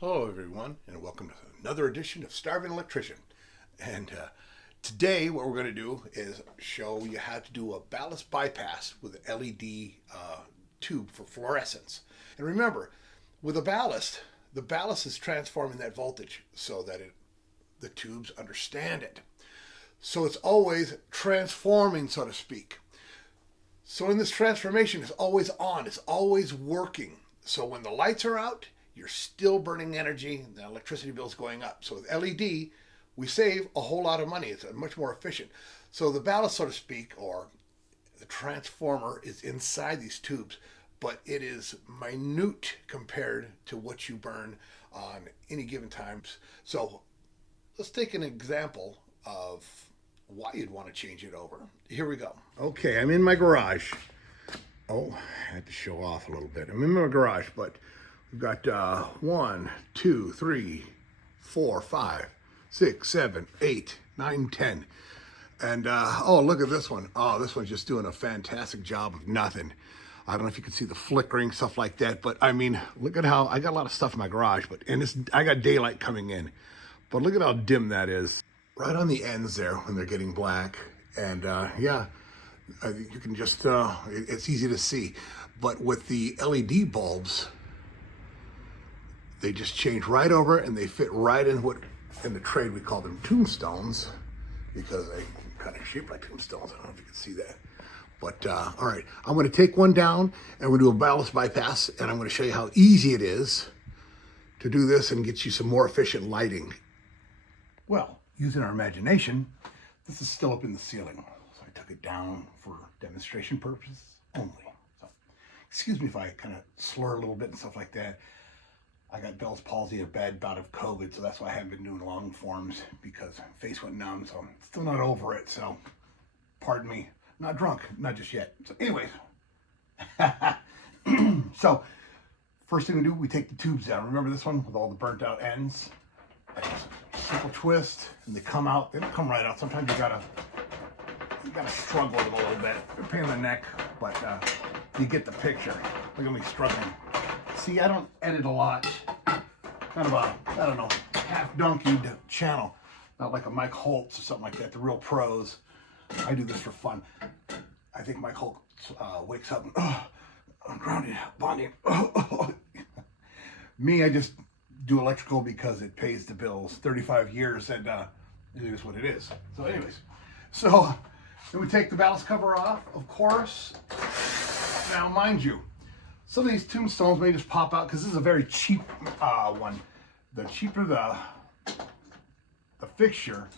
Hello, everyone, and welcome to another edition of Starving Electrician. And today, what we're going to do is show you how to do a ballast bypass with an LED tube for fluorescence. And remember, with a ballast, the ballast is transforming that voltage so that the tubes understand it. So it's always transforming, so to speak. So in this transformation, it's always on, it's always working. So when the lights are out, you're still burning energy, the electricity bill is going up. So with LED, we save a whole lot of money. It's much more efficient. So the ballast, so to speak, or the transformer is inside these tubes, but it is minute compared to what you burn on any given times. So let's take an example of why you'd want to change it over. Here we go. Okay, I'm in my garage. Oh, I had to show off a little bit. I'm in my garage, but we've got 1, 2, 3, 4, 5, 6, 7, 8, 9, 10. And oh, look at this one. Oh, this one's just doing a fantastic job of nothing. I don't know if you can see the flickering, stuff like that, but I mean, look at how I got a lot of stuff in my garage, I got daylight coming in, but look at how dim that is. Right on the ends there when they're getting black. And yeah, you can just, it's easy to see. But with the LED bulbs, they just change right over and they fit right in what in the trade we call them tombstones, because they kind of shaped like tombstones. I don't know if you can see that. But all right, I'm going to take one down and we'll do a ballast bypass, and I'm going to show you how easy it is to do this and get you some more efficient lighting. Well, using our imagination, this is still up in the ceiling. So I took it down for demonstration purposes only. So excuse me if I kind of slur a little bit and stuff like that. I got Bell's palsy, a bad bout of COVID, so that's why I haven't been doing long forms, because my face went numb, so I'm still not over it, so pardon me. Not drunk, not just yet. So anyways, so first thing we do, we take the tubes down. Remember this one with all the burnt out ends? Simple twist, and they come out. They don't come right out. Sometimes you gotta struggle with them a little bit. They're a pain in the neck, but you get the picture. Look at me struggling. See, I don't edit a lot. Kind of a, I don't know, half-donkeyed channel. Not like a Mike Holtz or something like that, the real pros. I do this for fun. I think Mike Holtz wakes up and, I'm grounded, bonding. Me, I just do electrical because it pays the bills. 35 years, and it is what it is. So anyways, so then we take the ballast cover off, of course. Now, mind you, some of these tombstones may just pop out because this is a very cheap one. The cheaper the fixture,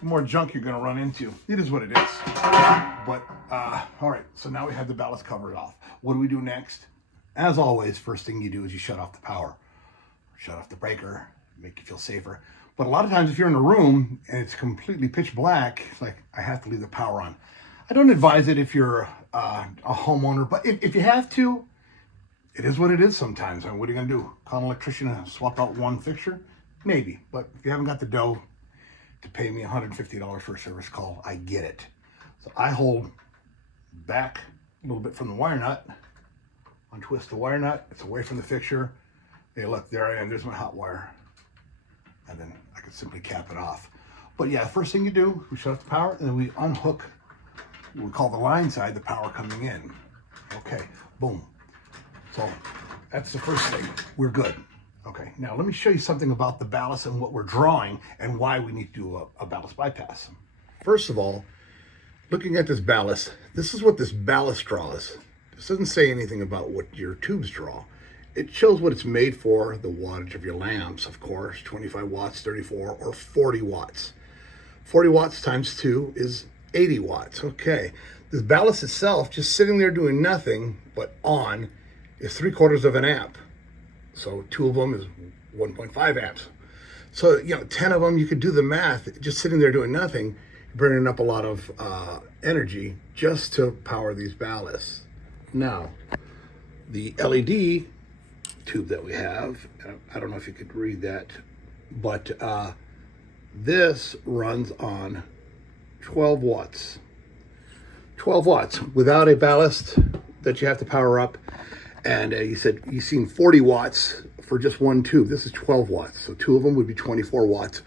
the more junk you're going to run into. It is what it is. But, all right, so now we have the ballast covered off. What do we do next? As always, first thing you do is you shut off the power. Shut off the breaker, make you feel safer. But a lot of times if you're in a room and it's completely pitch black, it's like, I have to leave the power on. I don't advise it if you're a homeowner, but if you have to, it is what it is sometimes. I mean, what are you going to do? Call an electrician and swap out one fixture? Maybe, but if you haven't got the dough to pay me $150 for a service call, I get it. So I hold back a little bit from the wire nut, untwist the wire nut, it's away from the fixture. Hey, look, there I am, there's my hot wire. And then I can simply cap it off. But yeah, first thing you do, we shut off the power, and then we unhook what we call the line side, the power coming in. Okay, boom. So that's the first thing, we're good. Okay, now let me show you something about the ballast and what we're drawing and why we need to do a ballast bypass. First of all, looking at this ballast, this is what this ballast draws. This doesn't say anything about what your tubes draw. It shows what it's made for, the wattage of your lamps, of course, 25 watts, 34, or 40 watts. 40 watts times 2 is 80 watts. Okay, this ballast itself, just sitting there doing nothing but on, is 3/4 of an amp. So 2 of them is 1.5 amps. So, 10 of them, you could do the math, just sitting there doing nothing, burning up a lot of energy just to power these ballasts. Now, the LED tube that we have, I don't know if you could read that, but this runs on 12 watts. 12 watts without a ballast that you have to power up. And you said you've seen 40 watts for just one tube. This is 12 watts. So two of them would be 24 watts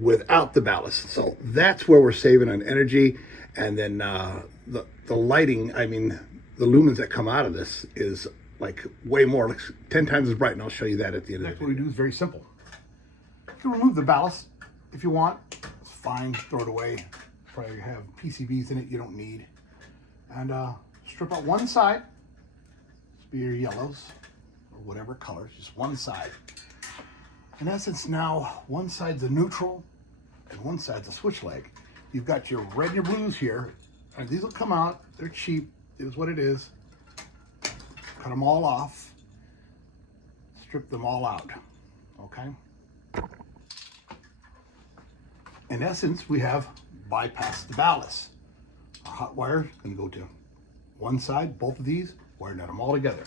without the ballast. So that's where we're saving on energy. And then the lighting, I mean, the lumens that come out of this is like way more, like 10 times as bright. And I'll show you that at the end of the video. What we do is very simple. You can remove the ballast if you want. It's fine, throw it away. Probably have PCBs in it you don't need. And strip out one side. This be your yellows or whatever colors, just one side. In essence, now one side's a neutral and one side's a switch leg. You've got your red and your blues here, and these will come out. They're cheap. It is what it is. Cut them all off. Strip them all out. Okay? In essence, we have bypassed the ballast. Our hot wire is going to go to one side, both of these, wired them all together.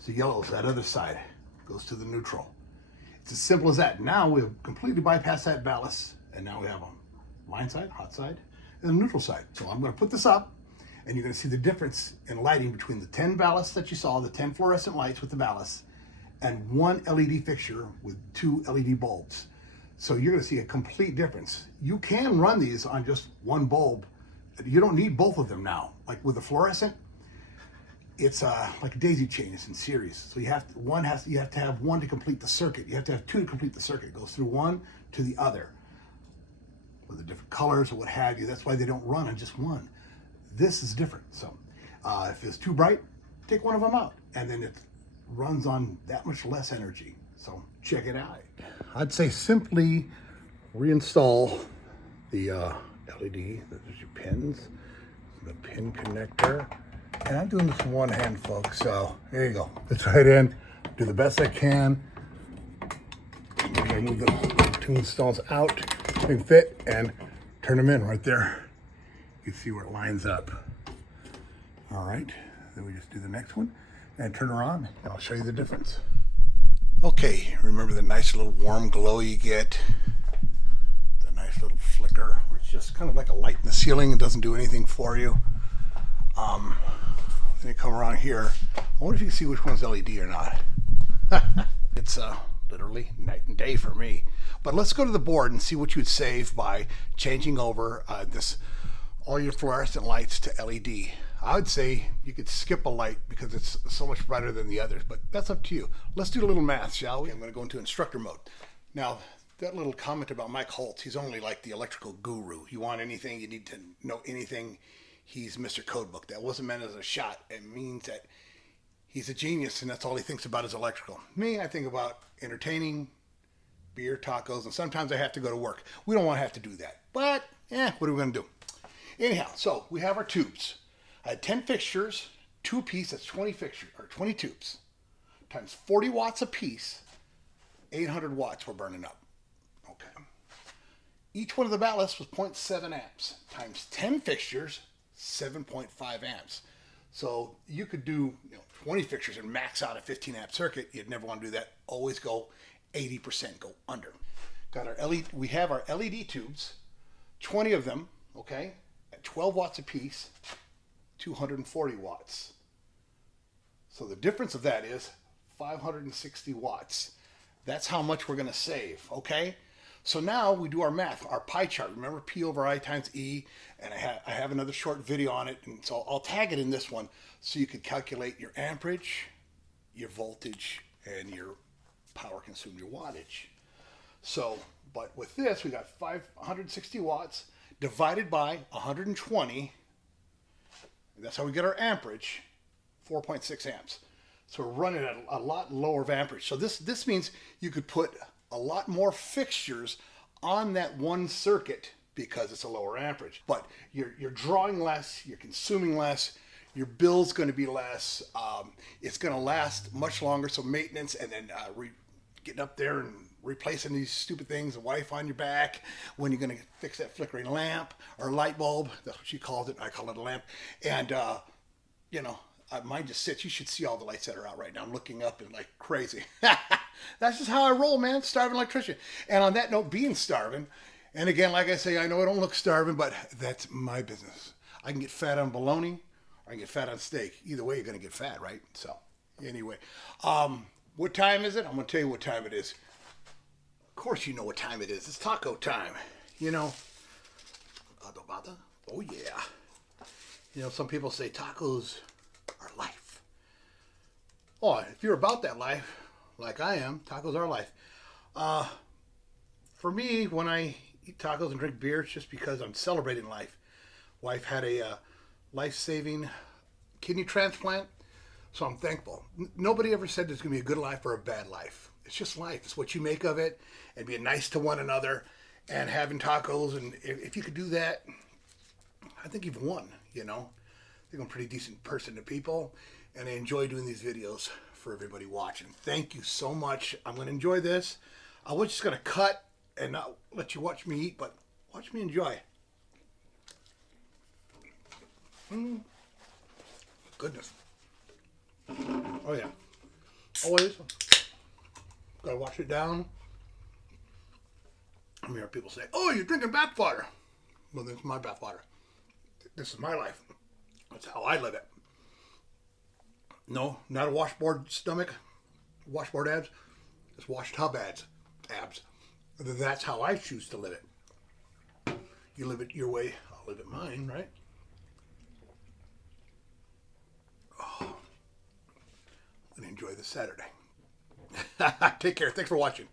So yellows, that other side, goes to the neutral. It's as simple as that. Now we have completely bypassed that ballast, and now we have a line side, hot side, and a neutral side. So I'm going to put this up, and you're going to see the difference in lighting between the 10 ballasts that you saw, the 10 fluorescent lights with the ballast, and one LED fixture with 2 LED bulbs. So you're going to see a complete difference. You can run these on just one bulb. You don't need both of them now. Like with the fluorescent, it's like a daisy chain. It's in series. So you have to have one to complete the circuit. You have to have 2 to complete the circuit. It goes through one to the other with the different colors or what have you. That's why they don't run on just one. This is different. So if it's too bright, take one of them out, and then it runs on that much less energy. So check it out. I'd say simply reinstall the LED. There's your pins, the pin connector. And I'm doing this in one hand, folks. So here you go. It's right in. Do the best I can. I'm gonna move the tombstones out, they fit, and turn them in right there. You can see where it lines up. All right. Then we just do the next one and turn her on, and I'll show you the difference. Okay, remember the nice little warm glow you get? The nice little flicker, where it's just kind of like a light in the ceiling. It doesn't do anything for you. Then you come around here. I wonder if you can see which one's LED or not. It's literally night and day for me. But let's go to the board and see what you would save by changing over all your fluorescent lights to LED. I would say you could skip a light because it's so much brighter than the others, but that's up to you. Let's do a little math, shall we? I'm going to go into instructor mode. Now, that little comment about Mike Holtz, he's only like the electrical guru. You want anything, you need to know anything, he's Mr. Codebook. That wasn't meant as a shot. It means that he's a genius and that's all he thinks about is electrical. Me, I think about entertaining, beer, tacos, and sometimes I have to go to work. We don't want to have to do that, but what are we going to do? Anyhow, so we have our tubes. I had 10 fixtures, 2 apiece, that's 20 fixtures, or 20 tubes, times 40 watts a piece, 800 watts we're burning up. Okay. Each one of the ballasts was 0.7 amps, times 10 fixtures, 7.5 amps. So you could do 20 fixtures and max out a 15 amp circuit. You'd never want to do that. Always go 80%, go under. Got our LED, we have our LED tubes, 20 of them, okay, at 12 watts a piece, 240 watts. So the difference of that is 560 watts. That's how much we're going to save, okay? So now we do our math, our pie chart. Remember P over I times E, and I have another short video on it, and so I'll tag it in this one so you can calculate your amperage, your voltage, and your power consumed, your wattage. So, but with this, we got 560 watts divided by 120. That's how we get our amperage, 4.6 amps. So we're running at a lot lower of amperage. So this means you could put a lot more fixtures on that one circuit because it's a lower amperage. But you're drawing less, you're consuming less, your bill's going to be less. It's going to last much longer. So maintenance and then getting up there and replacing these stupid things, the wife on your back, when you're going to fix that flickering lamp or light bulb, that's what she calls it, I call it a lamp, and mine just sits. You should see all the lights that are out right now. I'm looking up and like crazy. That's just how I roll, man, starving electrician. And on that note, being starving, and again, like I say, I know I don't look starving, but that's my business. I can get fat on bologna, or I can get fat on steak. Either way, you're going to get fat, right? So anyway, What time is it? I'm going to tell you what time it is. Of course you know what time it is. It's taco time. You know, adobada? Oh yeah. You know, some people say tacos are life. Oh, if you're about that life, like I am, tacos are life. For me, when I eat tacos and drink beer, it's just because I'm celebrating life. Wife had a life-saving kidney transplant, so I'm thankful. Nobody ever said there's going to be a good life or a bad life. It's just life. It's what you make of it, and being nice to one another, and having tacos. And if you could do that, I think you've won. You know, I think I'm a pretty decent person to people, and I enjoy doing these videos for everybody watching. Thank you so much. I'm going to enjoy this. I was just going to cut and not let you watch me eat, but watch me enjoy. Goodness. Oh yeah. Always gotta wash it down. I hear people say, "Oh, you're drinking bath water." Well, this is my bath water. This is my life. That's how I live it. No, not a washboard stomach, washboard abs. Just wash tub abs. That's how I choose to live it. You live it your way, I'll live it mine, right? Oh, I'm gonna enjoy this Saturday. Take care. Thanks for watching.